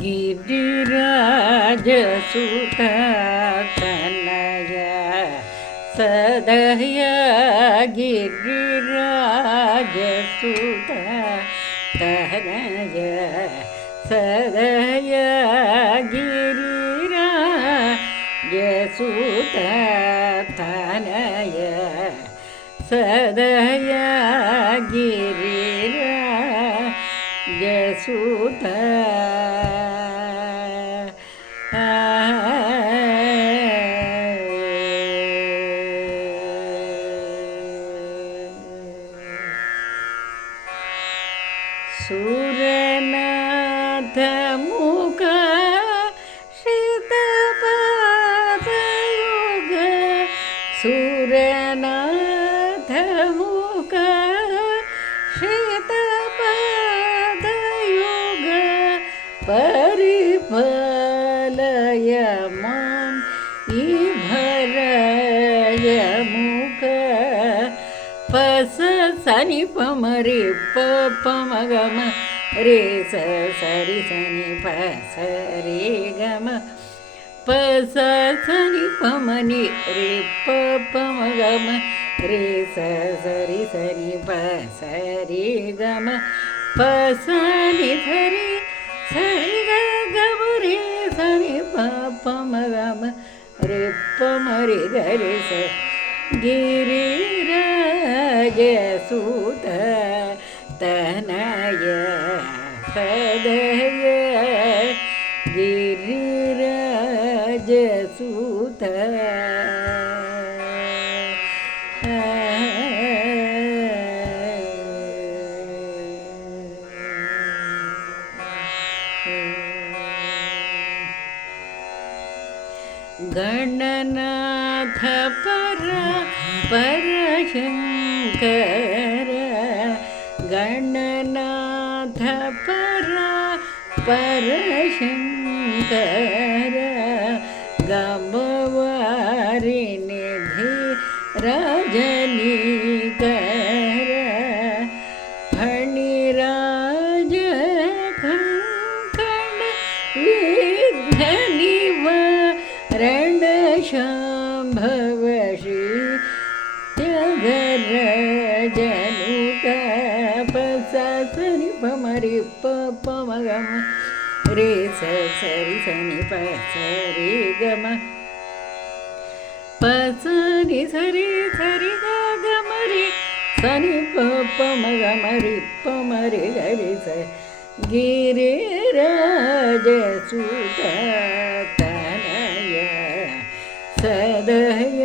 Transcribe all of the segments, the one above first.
गिरिराजसुततनय सदय गिरिराजसुततनय सदय गिरिराजसुततनय सदय गिरिराजसुत सुरनाथ मुख श्रितपादयुग सुरनाथ मुख श्रितपादयुग परिपालय मां इभरय मुख पस सनि पम रे प पम गम रे स सरि सनि प स रे गम प स सनि पम नि रे प पम गम रे स सरि सनि प स रे गम प स नि धरि सरि ग गम रे सनि प पम गम रे पम रे ग रे स गिरिराजसुततनय सदय गिरिराजसुत गणनाथ परशंकर गणनाथ परशंकर गमवारि निधि रजनीकर फणिराज कंकण विघ्न शांभव श्री जनुत पसनि पम रे प पम गम रे स सरि सनि प स रे गम प सनि सरि सरि ग गम रे सनि प पम गम रे पम रे ग रे स गिरिराजसुततनय सदय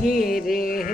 गिरिराजसुत